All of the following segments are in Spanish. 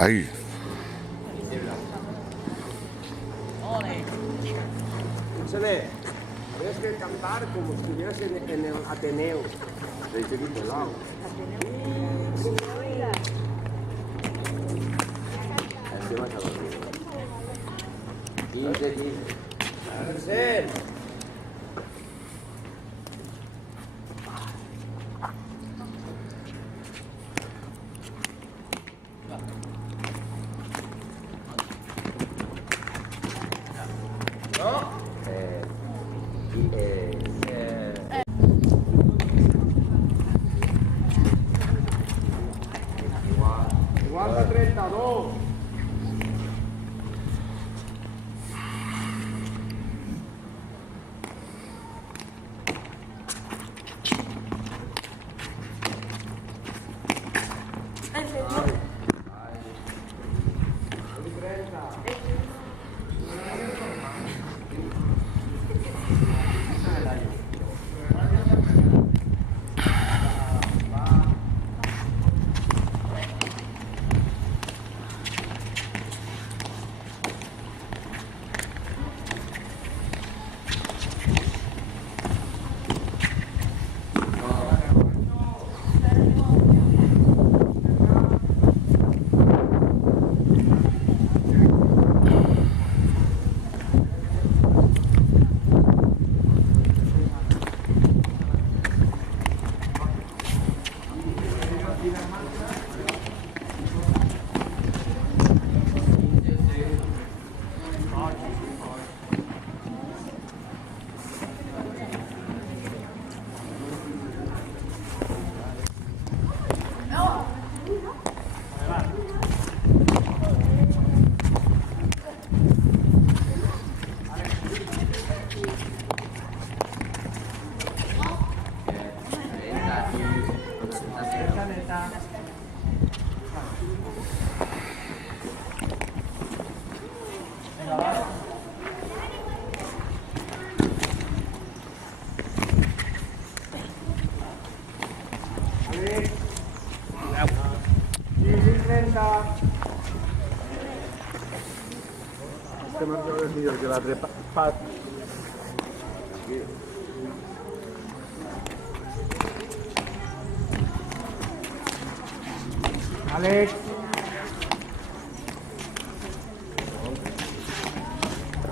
Ahí. Escúchame, habrías que cantar como si estuvieras en el Ateneo. De chiquito, lado. Encima está dormido. 15. ¡Arsen! ¿No? Igual que 32. Este marcador es millor que l'altre. Àlex.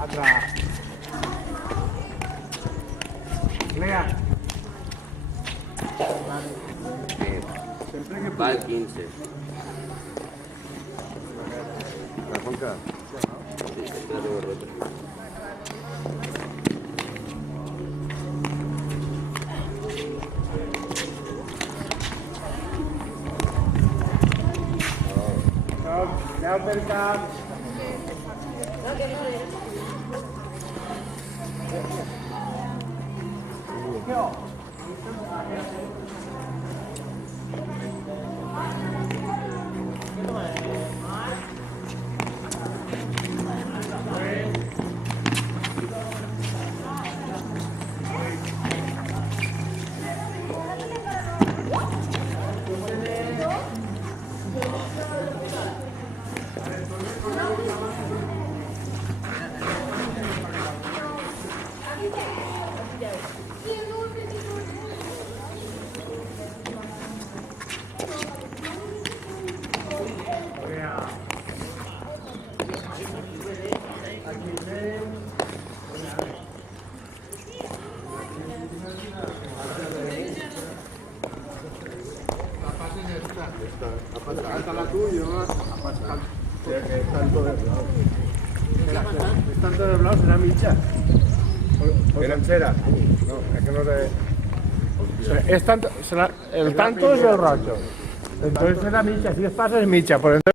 Altra. Lea. Va al 15. La Juanca. Sí, es que la tengo rota. Aneu pel cap. Hasta la tuya, ¿no? Están todos los lados, será micha. O ranchera. No, es que no sé. Es tanto, el tanto es el racho. Entonces será micha, si es pasa es micha. Por entonces...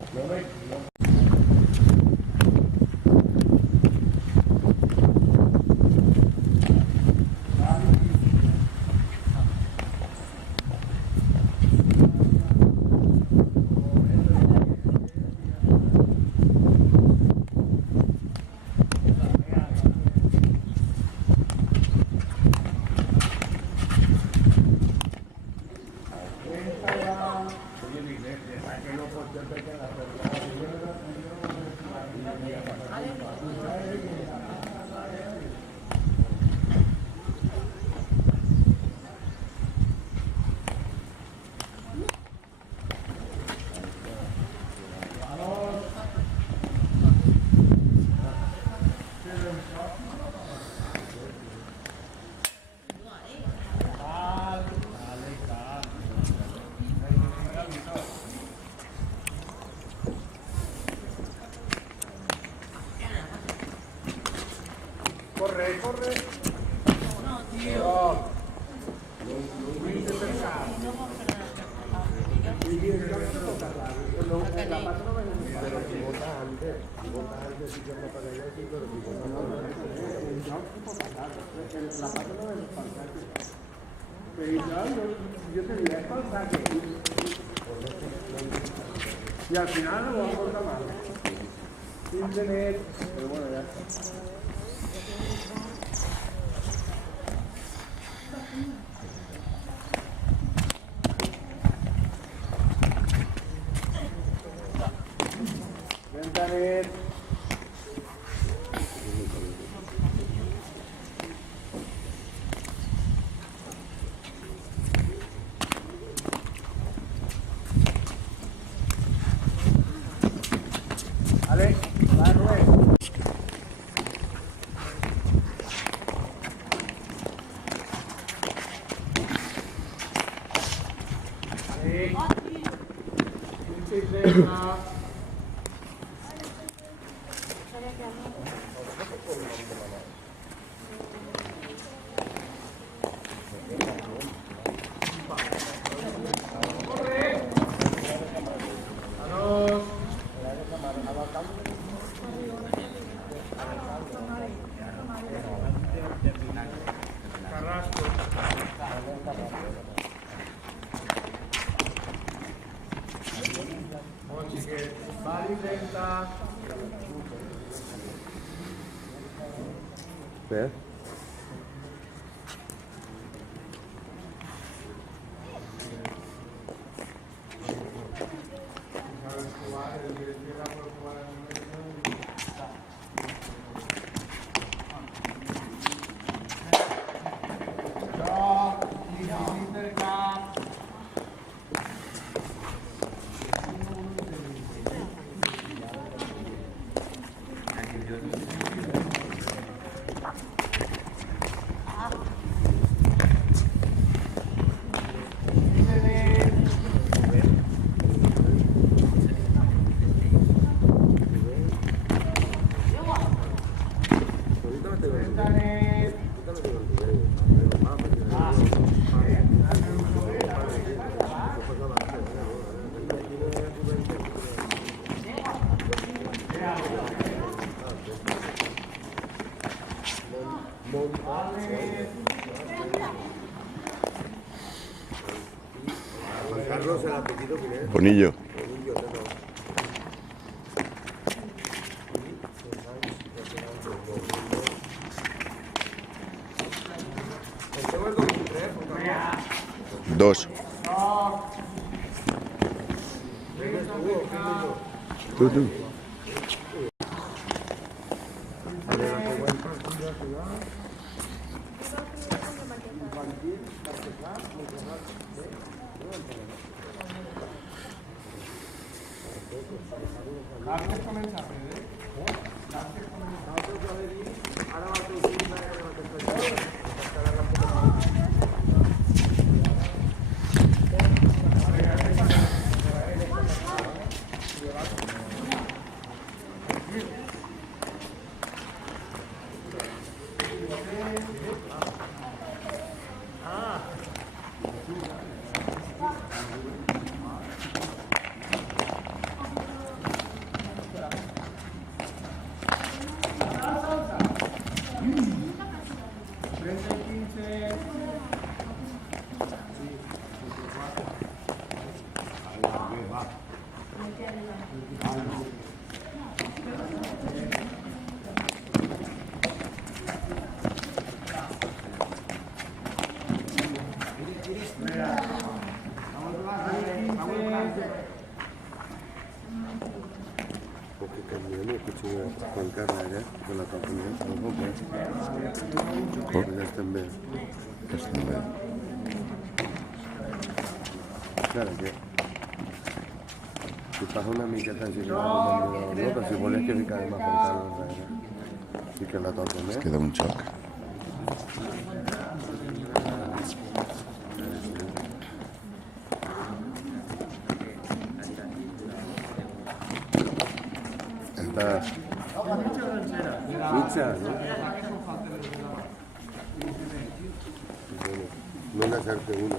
que no puede Yo te diría, es para el saque. Y al final lo vamos a cortar mal. Sin tener... Pero bueno, ya está. Ventanet. Vale, va Rubén. Sí. Sí, sí, Carrasco. Oggi che va diventa. ¿Ves? Juan Carlos, el apellido, ¿quién es? Bonillo. Bonillo, no. ¿Tengo el 23, Juan Carlos? 2. Tú. L'arte comença a fer, l'arte comença a fer. Ara va fer una Porque cambiamos, escuché Juan Carlos allá, con la compañía, pues ya están bien. Claro que si fas una miqueta així que no, però si vols que ficarem a Juan Carlos darrere, sí que la toquen, Es queda un xoc. Estàs... Mitja, no? Bueno, no n'acerte una,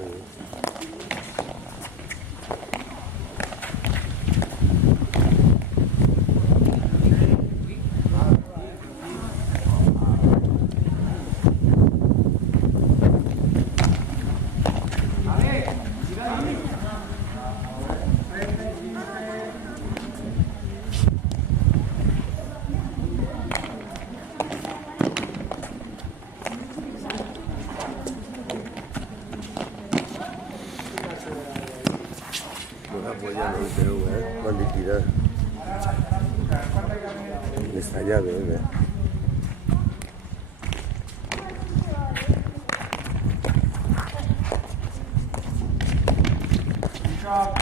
ja no el teu, la líquida. Està ja bé, bé. Job.